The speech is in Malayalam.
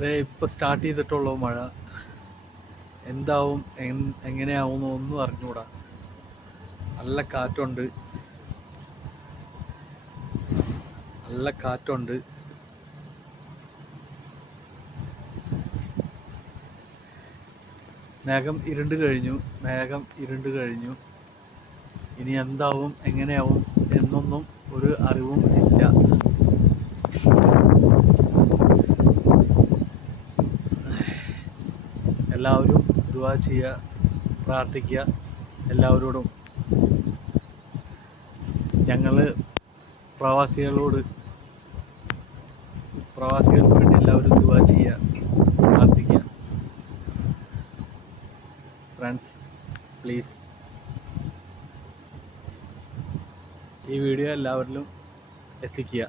ദേ ഇപ്പോൾ സ്റ്റാർട്ട് ചെയ്തിട്ടുള്ളൂ മഴ. എന്താവും എങ്ങനെയാവുമെന്ന് ഒന്നും അറിഞ്ഞൂടാ. നല്ല കാറ്റുണ്ട്, നല്ല കാറ്റുണ്ട്. മേഘം ഇരുണ്ട് കഴിഞ്ഞു. ഇനി എന്താവും എങ്ങനെയാവും എന്നൊന്നും ഒരു അറിവും ഇല്ല. എല്ലാവരും ദുആ ചെയ്യുക, പ്രാർത്ഥിക്കുക. എല്ലാവരോടും ഞങ്ങൾ പ്രവാസികൾക്ക് വേണ്ടി എല്ലാവരും ദുആ ചെയ്യുക, പ്രാർത്ഥിക്കുക. ഫ്രണ്ട്സ്, പ്ലീസ് ഈ വീഡിയോ എല്ലാവരിലും എത്തിക്കുക.